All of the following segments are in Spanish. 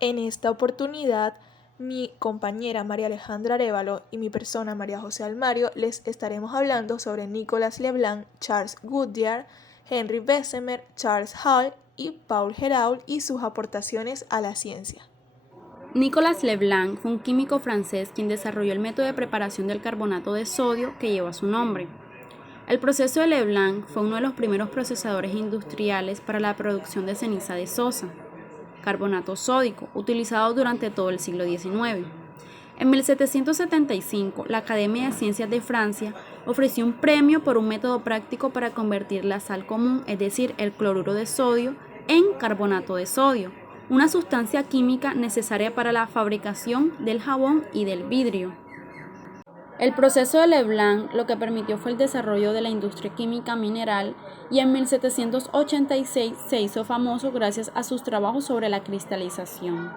En esta oportunidad, mi compañera María Alejandra Arévalo y mi persona María José Almario les estaremos hablando sobre Nicolas Leblanc, Charles Goodyear, Henry Bessemer, Charles Hall y Paul Héroult y sus aportaciones a la ciencia. Nicolas Leblanc fue un químico francés quien desarrolló el método de preparación del carbonato de sodio que lleva su nombre. El proceso de Leblanc fue uno de los primeros procesadores industriales para la producción de ceniza de sosa, carbonato sódico, utilizado durante todo el siglo XIX. En 1775, la Academia de Ciencias de Francia ofreció un premio por un método práctico para convertir la sal común, es decir, el cloruro de sodio, en carbonato de sodio, una sustancia química necesaria para la fabricación del jabón y del vidrio. El proceso de Leblanc lo que permitió fue el desarrollo de la industria química mineral y en 1786 se hizo famoso gracias a sus trabajos sobre la cristalización.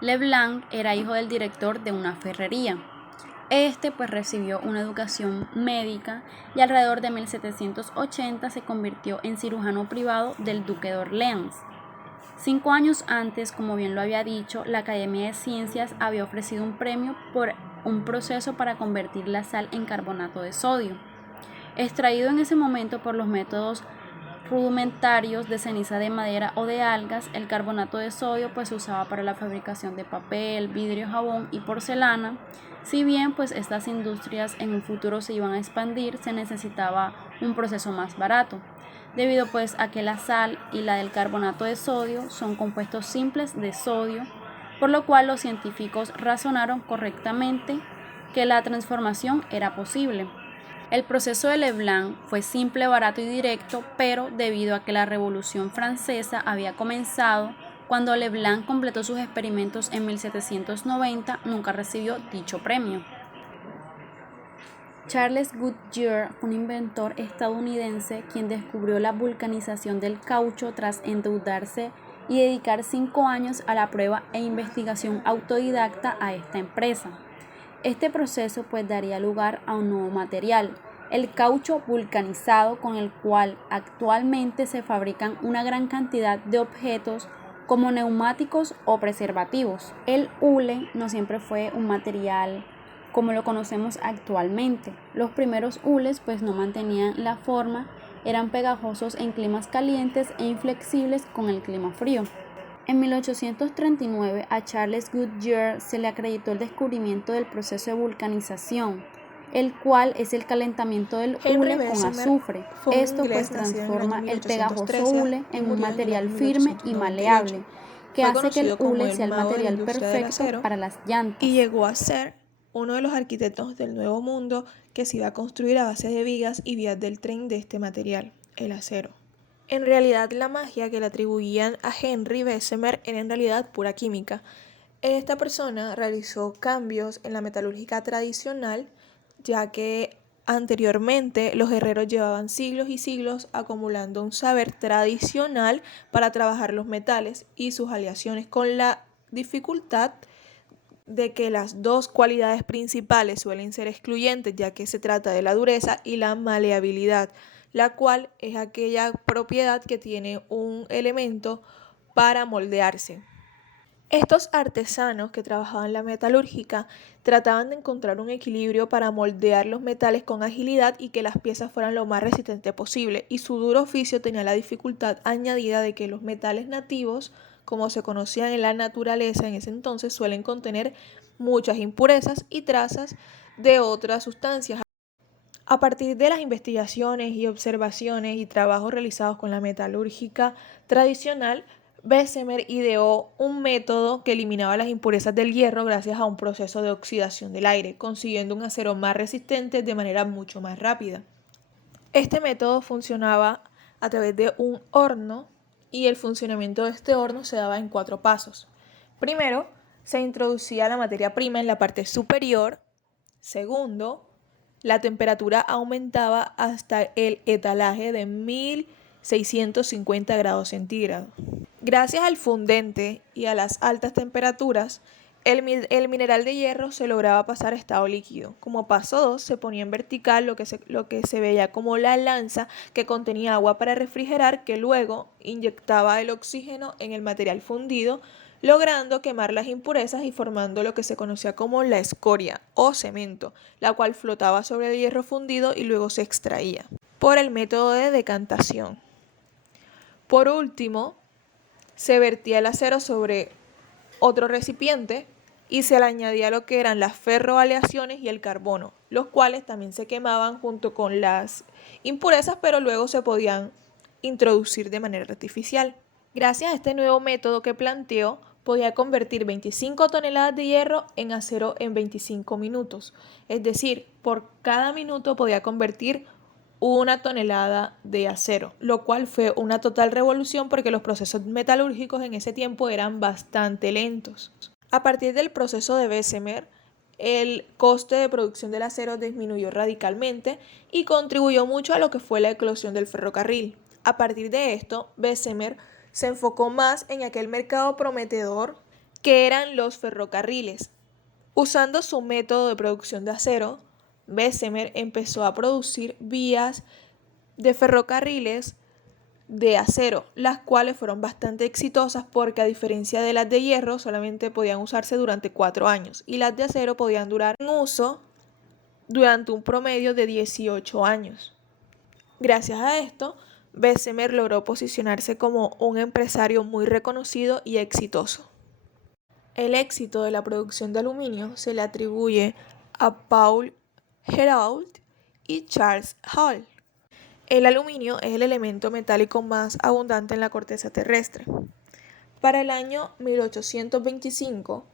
Leblanc era hijo del director de una ferrería. Recibió una educación médica y alrededor de 1780 se convirtió en cirujano privado del duque de Orleans. 5 años antes, como bien lo había dicho, la Academia de Ciencias había ofrecido un premio por un proceso para convertir la sal en carbonato de sodio, extraído en ese momento por los métodos rudimentarios de ceniza de madera o de algas. El carbonato de sodio se usaba para la fabricación de papel, vidrio, jabón y porcelana. Si bien estas industrias en un futuro se iban a expandir, se necesitaba un proceso más barato, debido a que la sal y la del carbonato de sodio son compuestos simples de sodio, por lo cual los científicos razonaron correctamente que la transformación era posible. El proceso de Leblanc fue simple, barato y directo, pero debido a que la Revolución Francesa había comenzado, cuando Leblanc completó sus experimentos en 1790, nunca recibió dicho premio. Charles Goodyear fue un inventor estadounidense quien descubrió la vulcanización del caucho tras endeudarse y dedicar 5 años a la prueba e investigación autodidacta a esta empresa. Este proceso daría lugar a un nuevo material, el caucho vulcanizado, con el cual actualmente se fabrican una gran cantidad de objetos como neumáticos o preservativos. El hule no siempre fue un material como lo conocemos actualmente. Los primeros hules no mantenían la forma, eran pegajosos en climas calientes e inflexibles con el clima frío. En 1839 a Charles Goodyear se le acreditó el descubrimiento del proceso de vulcanización, el cual es el calentamiento del hule con azufre. Esto transforma el pegajoso hule en un material firme y maleable, que hace que el hule sea el material perfecto para las llantas. Y llegó a ser uno de los arquitectos del Nuevo Mundo que se iba a construir a base de vigas y vías del tren de este material, el acero. En realidad, la magia que le atribuían a Henry Bessemer era en realidad pura química. Esta persona realizó cambios en la metalúrgica tradicional, ya que anteriormente los herreros llevaban siglos y siglos acumulando un saber tradicional para trabajar los metales y sus aleaciones, con la dificultad de que las dos cualidades principales suelen ser excluyentes, ya que se trata de la dureza y la maleabilidad, la cual es aquella propiedad que tiene un elemento para moldearse. Estos artesanos que trabajaban en la metalúrgica trataban de encontrar un equilibrio para moldear los metales con agilidad y que las piezas fueran lo más resistentes posible, y su duro oficio tenía la dificultad añadida de que los metales nativos, como se conocían en la naturaleza en ese entonces, suelen contener muchas impurezas y trazas de otras sustancias. A partir de las investigaciones y observaciones y trabajos realizados con la metalúrgica tradicional, Bessemer ideó un método que eliminaba las impurezas del hierro gracias a un proceso de oxidación del aire, consiguiendo un acero más resistente de manera mucho más rápida. Este método funcionaba a través de un horno, y el funcionamiento de este horno se daba en 4 pasos. Primero, se introducía la materia prima en la parte superior. Segundo, la temperatura aumentaba hasta el etalaje de 1650 grados centígrados. Gracias al fundente y a las altas temperaturas, El mineral de hierro se lograba pasar a estado líquido. Como paso 2, se ponía en vertical lo que se veía como la lanza que contenía agua para refrigerar, que luego inyectaba el oxígeno en el material fundido, logrando quemar las impurezas y formando lo que se conocía como la escoria o cemento, la cual flotaba sobre el hierro fundido y luego se extraía por el método de decantación. Por último, se vertía el acero sobre otro recipiente y se le añadía lo que eran las ferroaleaciones y el carbono, los cuales también se quemaban junto con las impurezas, pero luego se podían introducir de manera artificial. Gracias a este nuevo método que planteó, podía convertir 25 toneladas de hierro en acero en 25 minutos, es decir, por cada minuto podía convertir 1 tonelada de acero, lo cual fue una total revolución porque los procesos metalúrgicos en ese tiempo eran bastante lentos. A partir del proceso de Bessemer, el coste de producción del acero disminuyó radicalmente y contribuyó mucho a lo que fue la eclosión del ferrocarril. A partir de esto, Bessemer se enfocó más en aquel mercado prometedor que eran los ferrocarriles. Usando su método de producción de acero, Bessemer empezó a producir vías de ferrocarriles de acero, las cuales fueron bastante exitosas porque a diferencia de las de hierro solamente podían usarse durante 4 años y las de acero podían durar en uso durante un promedio de 18 años. Gracias a esto, Bessemer logró posicionarse como un empresario muy reconocido y exitoso. El éxito de la producción de aluminio se le atribuye a Paul Héroult y Charles Hall. El aluminio es el elemento metálico más abundante en la corteza terrestre. Para el año 1825,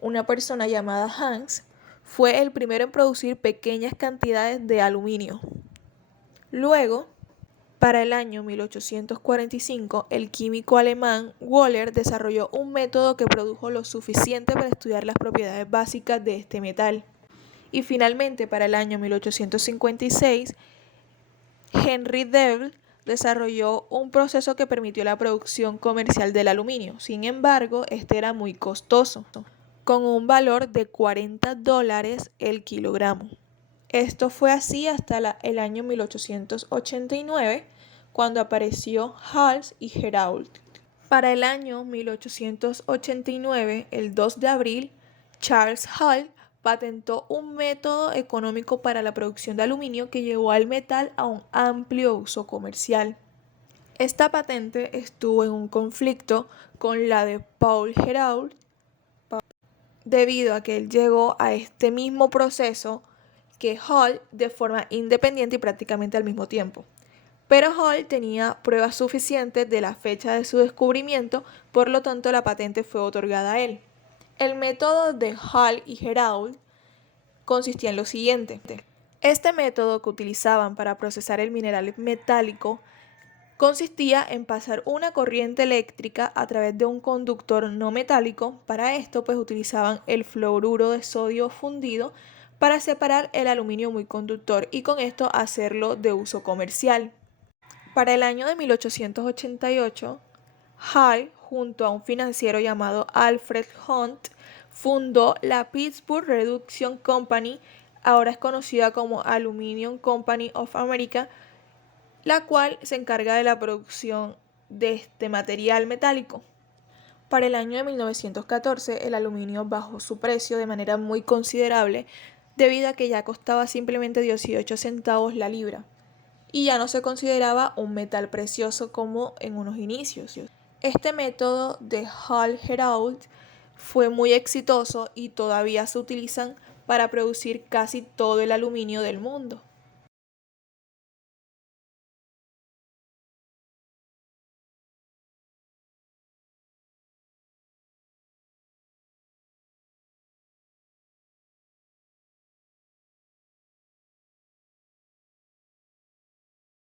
una persona llamada Hans fue el primero en producir pequeñas cantidades de aluminio. Luego, para el año 1845, el químico alemán Wöhler desarrolló un método que produjo lo suficiente para estudiar las propiedades básicas de este metal. Y finalmente, para el año 1856, Henry Devil desarrolló un proceso que permitió la producción comercial del aluminio. Sin embargo, este era muy costoso, con un valor de $40 el kilogramo. Esto fue así hasta el año 1889, cuando apareció Hall y Héroult. Para el año 1889, el 2 de abril, Charles Hall patentó un método económico para la producción de aluminio que llevó al metal a un amplio uso comercial. Esta patente estuvo en un conflicto con la de Paul Héroult, debido a que él llegó a este mismo proceso que Hall de forma independiente y prácticamente al mismo tiempo. Pero Hall tenía pruebas suficientes de la fecha de su descubrimiento, por lo tanto la patente fue otorgada a él. El método de Hall y Héroult consistía en lo siguiente. Este método que utilizaban para procesar el mineral metálico consistía en pasar una corriente eléctrica a través de un conductor no metálico. Para esto, pues utilizaban el fluoruro de sodio fundido para separar el aluminio muy conductor y con esto hacerlo de uso comercial. Para el año de 1888, Hall, junto a un financiero llamado Alfred Hunt, fundó la Pittsburgh Reduction Company, ahora es conocida como Aluminium Company of America, la cual se encarga de la producción de este material metálico. Para el año de 1914, el aluminio bajó su precio de manera muy considerable debido a que ya costaba simplemente 18 centavos la libra y ya no se consideraba un metal precioso como en unos inicios. Este método de Hall-Héroult fue muy exitoso y todavía se utilizan para producir casi todo el aluminio del mundo.